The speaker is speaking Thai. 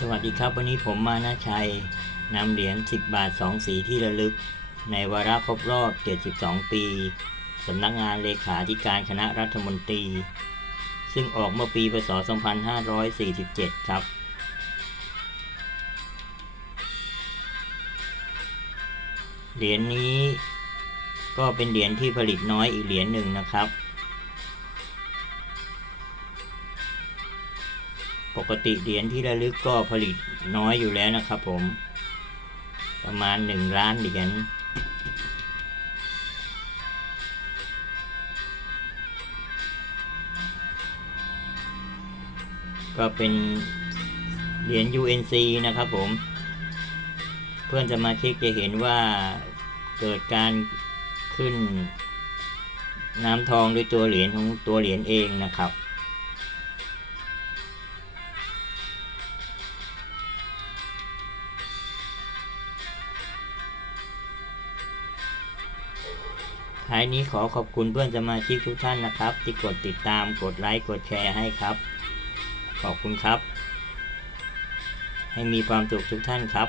สวัสดีครับ วันนี้ผมมานาชัยนำเหรียญ 10 บาท 2 สีที่ระลึก ในวาระครบรอบ 72 ปีสำนักงานเลขาธิการคณะรัฐมนตรี ซึ่งออกเมื่อปีพศ 2547 ครับ เหรียญนี้ก็เป็นเหรียญที่ผลิตน้อยอีกเหรียญหนึ่งนะครับ ปกติเหรียญที่ระลึกก็ผลิตน้อยอยู่แล้วนะครับผม ประมาณหนึ่งล้านเหรียญก็เป็นเหรียญ UNC นะครับผม เพื่อนสมาชิกจะเห็นว่าเกิดการขึ้นน้ำทองด้วยตัวเหรียญของตัวเหรียญเองนะครับ ท้ายนี้ขอขอบคุณเพื่อนสมาชิกทุกท่านนะครับ ที่กดติดตามกดไลค์กดแชร์ให้ครับ ขอบคุณครับ ให้มีความสุขทุกท่านครับ